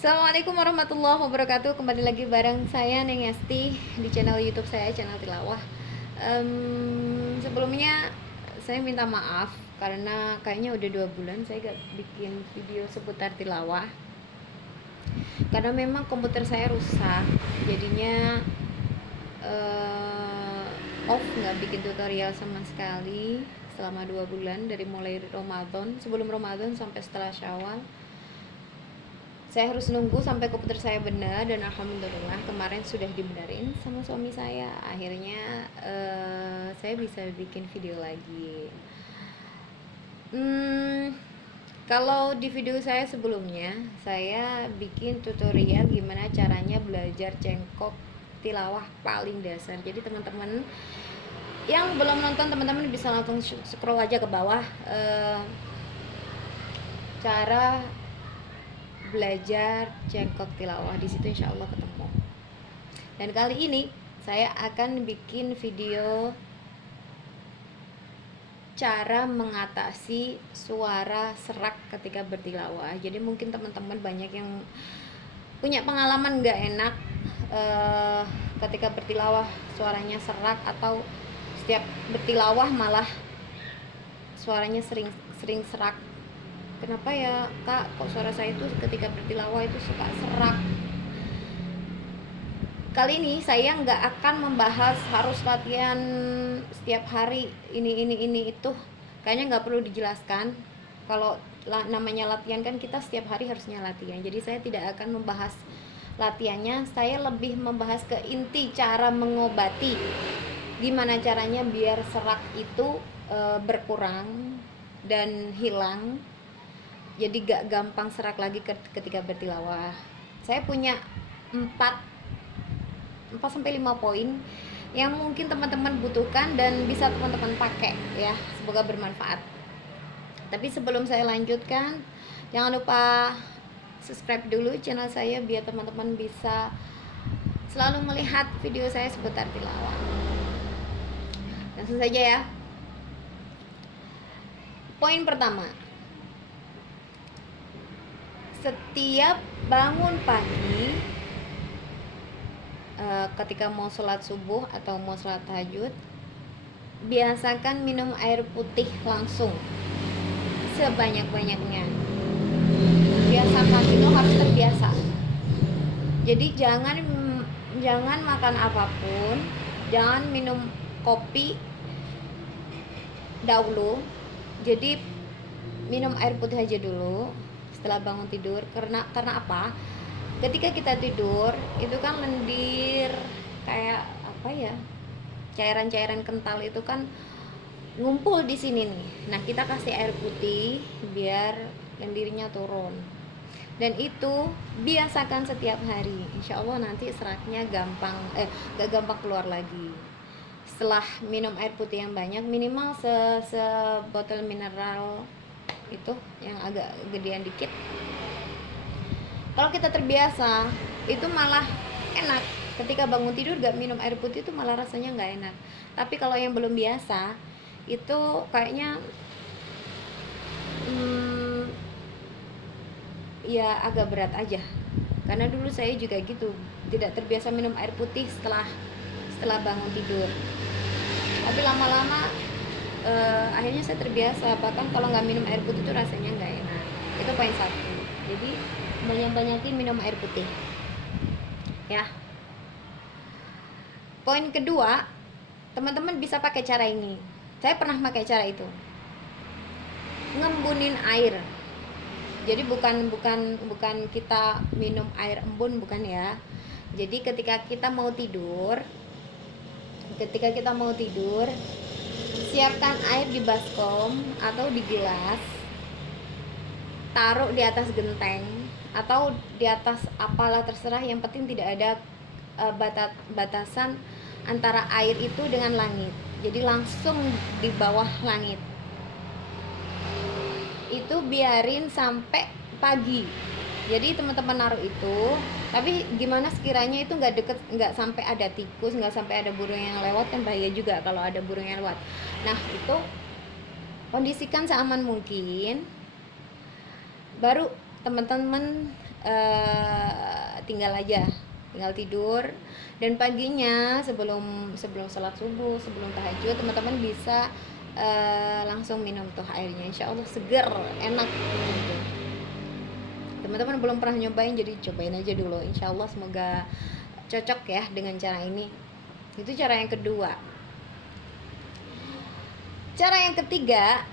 Assalamualaikum warahmatullahi wabarakatuh. Kembali lagi bareng saya Neng Esti di channel YouTube saya, channel Tilawah. Sebelumnya saya minta maaf karena kayaknya udah 2 bulan saya gak bikin video seputar tilawah. Karena memang komputer saya rusak, jadinya off, nggak bikin tutorial sama sekali selama 2 bulan, dari mulai Ramadan, sebelum Ramadan sampai setelah Syawal. Saya harus nunggu sampai komputer saya benar, dan alhamdulillah kemarin sudah dibenerin sama suami saya. Akhirnya saya bisa bikin video lagi. Kalau di video saya sebelumnya, saya bikin tutorial gimana caranya belajar cengkok tilawah paling dasar. Jadi teman-teman yang belum nonton, teman-teman bisa langsung scroll aja ke bawah, cara belajar cengkok tilawah. Di situ insya Allah ketemu. Dan kali ini saya akan bikin video cara mengatasi suara serak ketika bertilawah. Jadi mungkin teman-teman banyak yang punya pengalaman nggak enak ketika bertilawah suaranya serak, atau setiap bertilawah malah suaranya sering serak. Kenapa ya kak, kok suara saya itu ketika bertilawah itu suka serak? Kali ini saya nggak akan membahas harus latihan setiap hari ini itu, kayaknya nggak perlu dijelaskan. Kalau namanya latihan kan kita setiap hari harusnya latihan. Jadi saya tidak akan membahas latihannya, saya lebih membahas ke inti cara mengobati, gimana caranya biar serak itu berkurang dan hilang, jadi gak gampang serak lagi ketika bertilawah. Saya punya 4-5 poin yang mungkin teman-teman butuhkan dan bisa teman-teman pakai ya, semoga bermanfaat. Tapi sebelum saya lanjutkan, jangan lupa subscribe dulu channel saya biar teman-teman bisa selalu melihat video saya seputar tilawah. Langsung saja ya. Poin pertama, setiap bangun pagi, ketika mau sholat subuh atau mau sholat tahajud, biasakan minum air putih langsung sebanyak-banyaknya. Biasakan, itu harus terbiasa. Jadi jangan makan apapun, jangan minum kopi dahulu. Jadi minum air putih aja dulu setelah bangun tidur. Karena apa? Ketika kita tidur itu kan lendir, kayak apa ya, cairan-cairan kental itu kan ngumpul di sini nih. Nah, kita kasih air putih biar lendirnya turun. Dan itu biasakan setiap hari. Insya Allah nanti seraknya gak gampang keluar lagi. Setelah minum air putih yang banyak, minimal sebotol mineral itu yang agak gedean dikit. Kalau kita terbiasa, itu malah enak. Ketika bangun tidur gak minum air putih itu malah rasanya gak enak. Tapi kalau yang belum biasa, itu kayaknya ya agak berat aja. Karena dulu saya juga gitu, tidak terbiasa minum air putih setelah bangun tidur. Tapi lama-lama akhirnya saya terbiasa. Bahkan kalau nggak minum air putih itu rasanya nggak enak. Itu poin 1. Jadi banyak-banyakin minum air putih ya. Poin kedua, teman-teman bisa pakai cara ini. Saya pernah pakai cara itu, ngembunin air. Jadi bukan kita minum air embun, bukan ya. Jadi ketika kita mau tidur, siapkan air di baskom atau di gelas, taruh di atas genteng atau di atas apalah, terserah, yang penting tidak ada batasan antara air itu dengan langit. Jadi langsung di bawah langit. Itu biarin sampai pagi. Jadi teman-teman naruh itu, tapi gimana sekiranya itu nggak sampai ada tikus, nggak sampai ada burung yang lewat, kan bahaya juga kalau ada burung yang lewat. Nah, itu kondisikan seaman mungkin, baru teman-teman tinggal tidur, dan paginya sebelum sebelum sholat subuh, sebelum tahajud, teman-teman bisa langsung minum tuh airnya, insya Allah seger, enak gitu. Teman-teman belum pernah nyobain, jadi cobain aja dulu, insya Allah semoga cocok ya dengan cara ini. Itu cara yang kedua. Cara yang ketiga,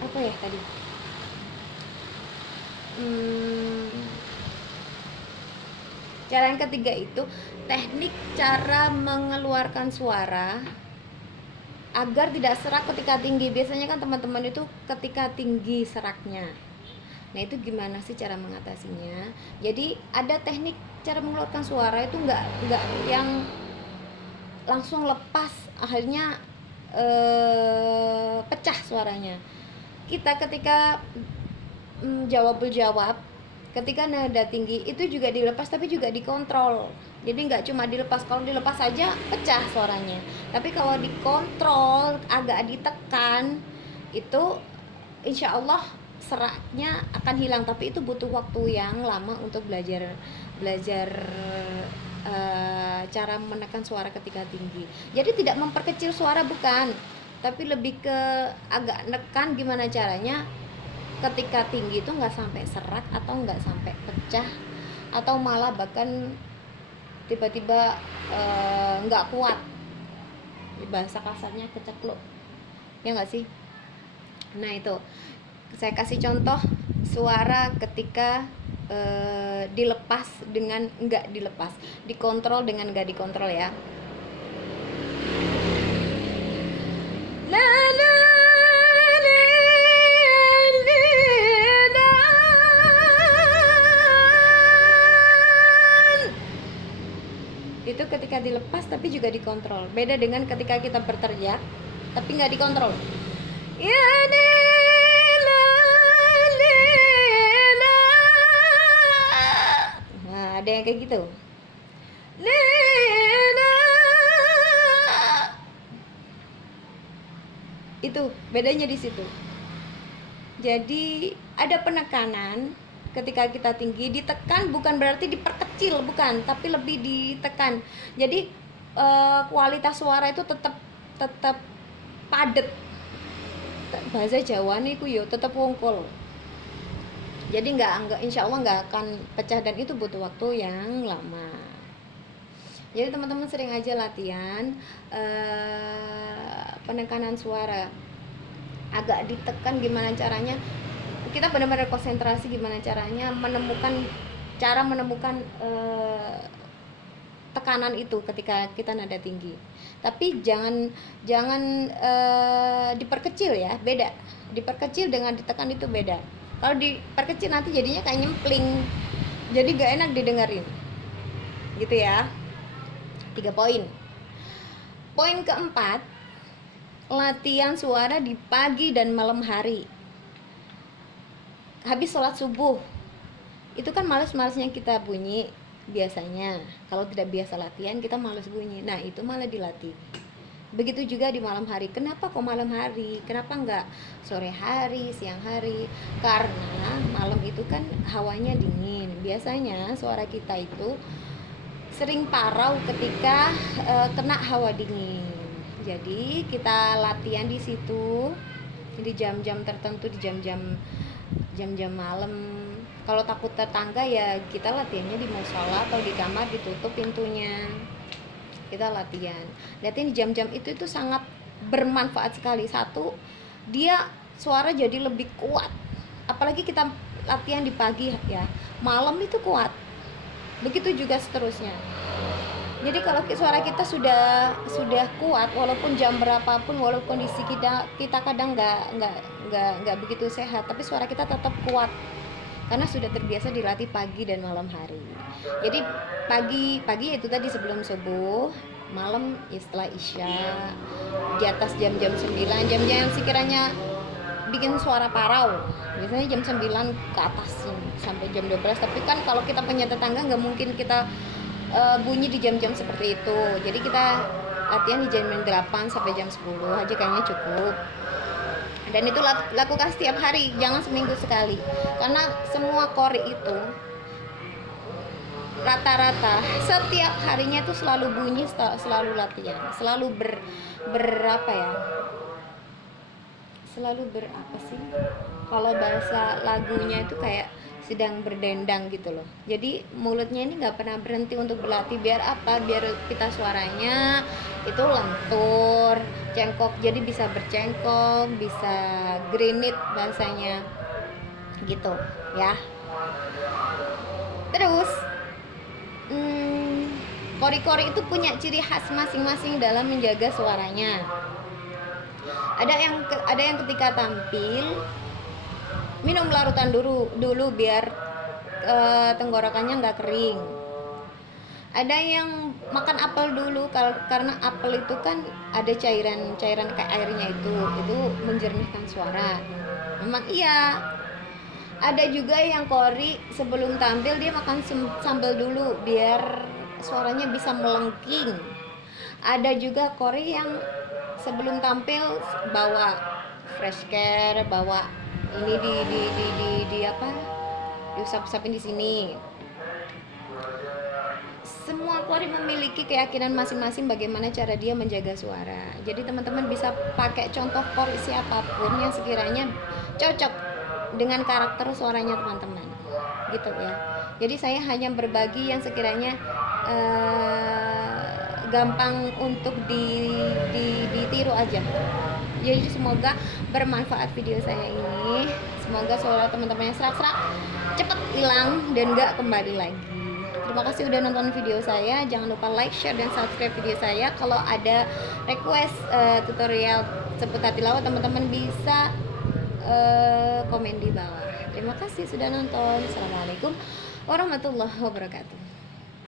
apa ya tadi? Cara yang ketiga itu teknik cara mengeluarkan suara agar tidak serak ketika tinggi. Biasanya kan teman-teman itu ketika tinggi seraknya. Nah, itu gimana sih cara mengatasinya? Jadi ada teknik cara mengeluarkan suara itu nggak yang langsung lepas, akhirnya pecah suaranya. Kita ketika jawab, ketika nada tinggi itu juga dilepas, tapi juga dikontrol. Jadi nggak cuma dilepas, kalau dilepas saja pecah suaranya, tapi kalau dikontrol, agak ditekan, itu insya Allah seraknya akan hilang. Tapi itu butuh waktu yang lama untuk belajar cara menekan suara ketika tinggi. Jadi tidak memperkecil suara, bukan, tapi lebih ke agak nekan gimana caranya ketika tinggi itu nggak sampai serak atau nggak sampai pecah, atau malah bahkan tiba-tiba nggak kuat, bahasa kasarnya kecekluk, ya nggak sih? Nah, itu saya kasih contoh suara ketika dilepas dengan nggak dilepas, dikontrol dengan nggak dikontrol ya. La la itu ketika dilepas tapi juga dikontrol. Beda dengan ketika kita berteriak tapi nggak dikontrol. Ya Lela, Lela. Nah, ada yang kayak gitu. Lela. Itu bedanya di situ. Jadi ada penekanan. Ketika kita tinggi, ditekan bukan berarti diperkecil, bukan, tapi lebih ditekan. Jadi kualitas suara itu tetap padet. Bahasa Jawa niku yo tetap wongkol. Jadi nggak insya Allah nggak akan pecah, dan itu butuh waktu yang lama. Jadi teman-teman sering aja latihan penekanan suara, agak ditekan gimana caranya. Kita benar-benar konsentrasi gimana caranya menemukan tekanan itu ketika kita nada tinggi. Tapi jangan diperkecil ya, beda. Diperkecil dengan ditekan itu beda. Kalau diperkecil nanti jadinya kayak nyempling, jadi gak enak didengerin gitu ya. 3 poin. Poin keempat, latihan suara di pagi dan malam hari. Habis sholat subuh itu kan males-malesnya kita bunyi biasanya. Kalau tidak biasa latihan kita males bunyi. Nah, itu malah dilatih. Begitu juga di malam hari. Kenapa kok malam hari? Kenapa enggak sore hari, siang hari? Karena malam itu kan hawanya dingin. Biasanya suara kita itu sering parau ketika kena hawa dingin. Jadi kita latihan di situ di jam-jam tertentu, di jam-jam malam. Kalau takut tetangga ya kita latihannya di musola atau di kamar, ditutup pintunya, kita latihan di jam-jam itu sangat bermanfaat sekali. Satu, dia suara jadi lebih kuat, apalagi kita latihan di pagi ya, malam itu kuat, begitu juga seterusnya. Jadi kalau suara kita sudah kuat, walaupun jam berapapun, walaupun kondisi kita kadang nggak begitu sehat, tapi suara kita tetap kuat karena sudah terbiasa dilatih pagi dan malam hari. Jadi pagi itu tadi sebelum subuh, malam setelah isya, di atas jam-jam 9, jam-jam yang sekiranya bikin suara parau. Biasanya jam 9 ke atas sampai jam 12. Tapi kan kalau kita punya tetangga nggak mungkin kita bunyi di jam-jam seperti itu. Jadi kita latihan di jam 8 sampai jam 10 aja kayaknya cukup. Dan itu lakukan setiap hari, jangan seminggu sekali, karena semua kori itu rata-rata setiap harinya itu selalu bunyi, selalu latihan, selalu berapa ya, selalu berapa sih, kalau bahasa lagunya itu kayak sedang berdendang gitu loh. Jadi mulutnya ini nggak pernah berhenti untuk berlatih. Biar apa? Biar kita suaranya itu lentur, cengkok, jadi bisa bercengkok, bisa grinit bahasanya gitu ya. Terus kori-kori itu punya ciri khas masing-masing dalam menjaga suaranya. Ada yang ketika tampil minum larutan dulu biar tenggorokannya nggak kering. Ada yang makan apel dulu, karena apel itu kan ada cairan kayak airnya, itu menjernihkan suara. Memang iya. Ada juga yang kori sebelum tampil dia makan sambal dulu biar suaranya bisa melengking. Ada juga kori yang sebelum tampil bawa fresh care, bawa ini di apa, diusap-usapin di sini. Semua kori memiliki keyakinan masing-masing bagaimana cara dia menjaga suara. Jadi teman-teman bisa pakai contoh kori siapapun yang sekiranya cocok dengan karakter suaranya teman-teman, gitu ya. Jadi saya hanya berbagi yang sekiranya gampang untuk ditiru aja. Jadi semoga bermanfaat video saya ini. Semoga suara teman-teman yang serak-serak cepat hilang dan gak kembali lagi. Terima kasih udah nonton video saya. Jangan lupa like, share, dan subscribe video saya. Kalau ada request tutorial seputar tilawah, teman-teman bisa komen di bawah. Terima kasih sudah nonton. Assalamualaikum warahmatullahi wabarakatuh.